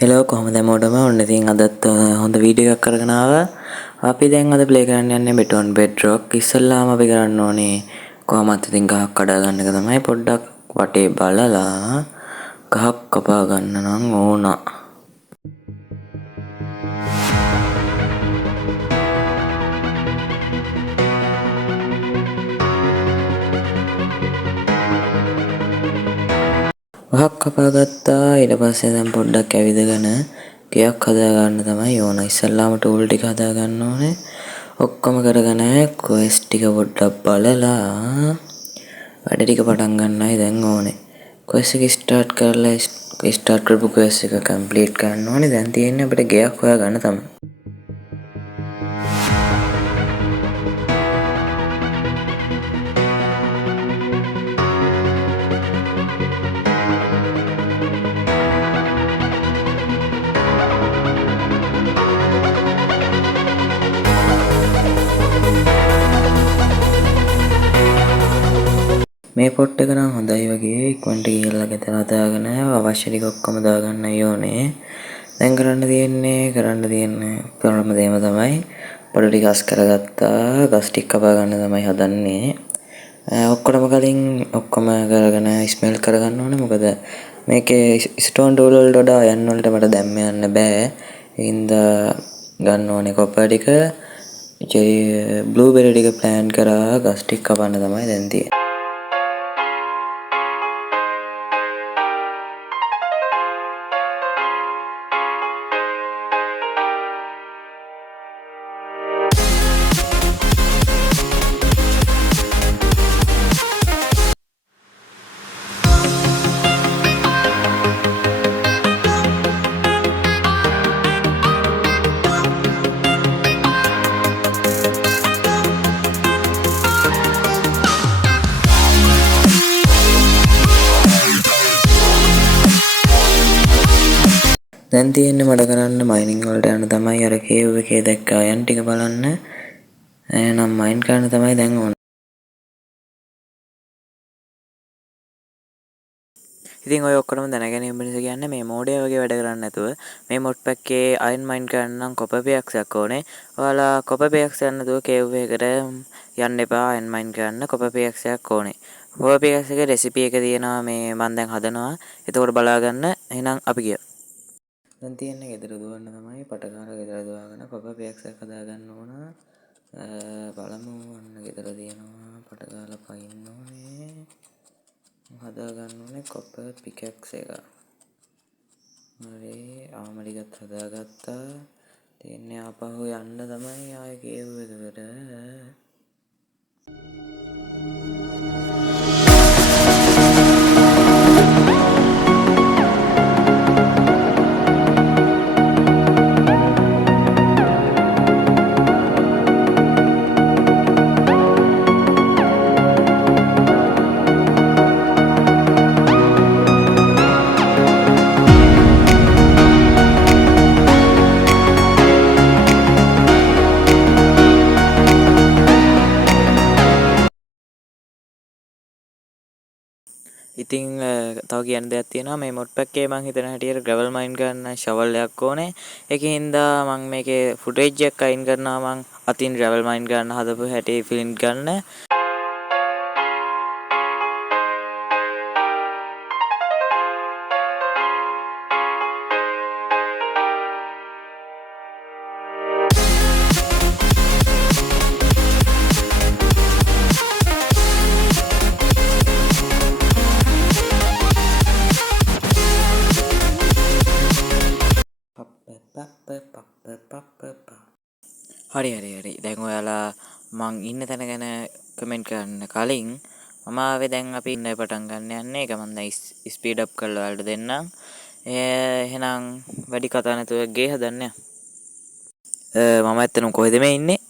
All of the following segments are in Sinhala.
හෙලෝ කොහොමද හැමෝටම ඔන්න ඉතින් අදත් හොඳ වීඩියෝ එකක් අරගෙන ආවා. අපි දැන් අද ප්ලේ කරන්න යන්නේ Beton Bedrock. ඉස්සෙල්ලාම අපි කරන්න ඕනේ කොහොමත් ඉතින් ගහක් කඩා ගන්න එක තමයි. පොඩ්ඩක් වටේ බලලා ගහක් කපා ගන්න නම් ඕන. ගහක් කපා ගත්තා. ඊට පස්සේ දැන් පොඩ්ඩක් ඇවිදගෙන ගෙයක් හදා ගන්න තමයි ඕන. ඉස්සල්ලාම ටූල් ටික හදා ගන්න ඕනේ. ඔක්කොම කරගෙන ක්වෙස්ට් ටික පොඩ්ඩක් බලලා වැඩ ටික පටන් ගන්නයි දැන් ඕනේ. ක්වෙස්ට් එක ස්ටාර්ට් කරලා ස්ටාර්ට් කරපු ක්වෙස්ට් එක කම්ප්ලීට් කරන්න ඕනේ. දැන් තියෙන්නේ අපිට ගෙයක් හොයා ගන්න තමයි. මේ පොට් එක නම් හොඳයි වගේ ඉක්මනට ගිහලා ගෙදර හදාගෙන අවශ්‍ය ටික ඔක්කොම දාගන්නයි ඕනේ. දැන් කරන්න තියෙන්නේ ප්‍රථම දේම තමයි පොඩ ටික අස් කරගත්තා. ගස් ටික කපා ගන්න තමයි හදන්නේ. ඔක්කොටම කලින් ඔක්කොම කරගෙන ස්මෙල් කරගන්න ඕනේ. මොකද මේකේ ස්ටෝන් ටූල් වලට වඩා යන් වලට මට දැම්ම යන්න බෑ. ඒකින්ද ගන්න ඕනේ කොපර් ටික, බ්ලූබෙරි ටික ප්ලෑන් කරා ගස් ටික කපන්න තමයි දැන් තියෙන්නේ. දැන් තියෙන්නේ මට කරන්න මයිනින් වලට යන්න තමයි. අර කේව් එකේ දැක්ක අයන් ටික බලන්න. එහෙනම් මයින් කරන්න තමයි දැන් ඕන. ඉතින් ඔය ඔක්කොම දැනගැනීම පිණිස කියන්නේ මේ මෝඩය වගේ වැඩ කරන්නේ නැතුව මේ මොඩ් පැක්කේ අයන් මයින් කරන්න නම් කොපර් පියක්සක් ඕනේ. ඔයාලා කොපර් පියක්ස් ගන්න නැතුව කේව් එකකට යන්න එපා. අයන් මයින් කරන්න කොපර් පියක්සක් ඕනේ. කොපර් පියක්ස් එකේ රෙසිපි එක තියෙනවා. මේ මම දැන් හදනවා. එතකොට බලා ගන්න. එහෙනම් අපි ගියා. දැන් තියෙන්නේ ගෙදර දුවන්න තමයි. පටකාර ගෙදර දුවාගෙන කොපර් පියක්ස් එක හදා ගන්න ඕන. බලමු අන්න ගෙදර තියෙනවා. පටකාලා පයින්න ඕනේ. හදා ගන්න ඕනේ කොපර් පිකැක්ස් එක. හරි ආම ටිකත් හදාගත්තා. තියෙන්නේ ආපහු යන්න තමයි ආයෙ කේව් එකකට. ඉතින් තව කියන්න දෙයක් තියෙනවා. මේ මොඩ් පැක්කේ මං හිතන හැටියට ග්‍රැවල් මයින් කරන්න ෂවල් එකක් ඕනේ. ඒකින්ද මං මේකේ ෆුටේජ් එකක් අයින් කරනවා. මං අතින් ග්‍රැවල් මයින් කරන්න හදපු හැටි ෆිල්ම් ගන්න. හරි දැන් ඔයාලා මං ඉන්න තැන ගැන කමෙන්ට් කරන්න කලින් මම ආවේ දැන් අපි ඉන්න පටන් ගන්න යන්නේ. ඒක මම දැන් ස්පීඩ් අප් කරලා ඔයාලට දෙන්නම්. එහෙනම් වැඩි කතා නැතුව ගේ හදන්න. මම ඇත්තටම කොහෙද මේ ඉන්නේ?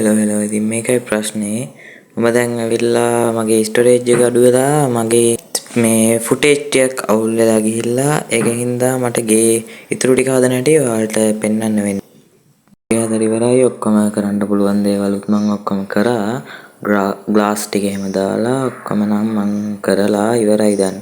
හෙලෝ ඉතින් මේකයි ප්‍රශ්නේ. මම දැන් ඇවිල්ලා මගේ ස්ටෝරේජ් එක අඩු වෙලා මගේ මේ ෆුටේජ් ටිකක් අවුල් වෙලා ගිහිල්ලා ඒකින් හින්දා මට ගේ ඉතුරු ටික හදන හැටි ඔයාලට පෙන්වන්න වෙන්නේ. ගේ හදලා ඉවරයි ඔක්කොම කරන්න පුළුවන් දේවලුත් මම ඔක්කොම කරා. ග්ලාස් ටික එහෙම දාලා ඔක්කොම නම් මං කරලා ඉවරයි දැන්.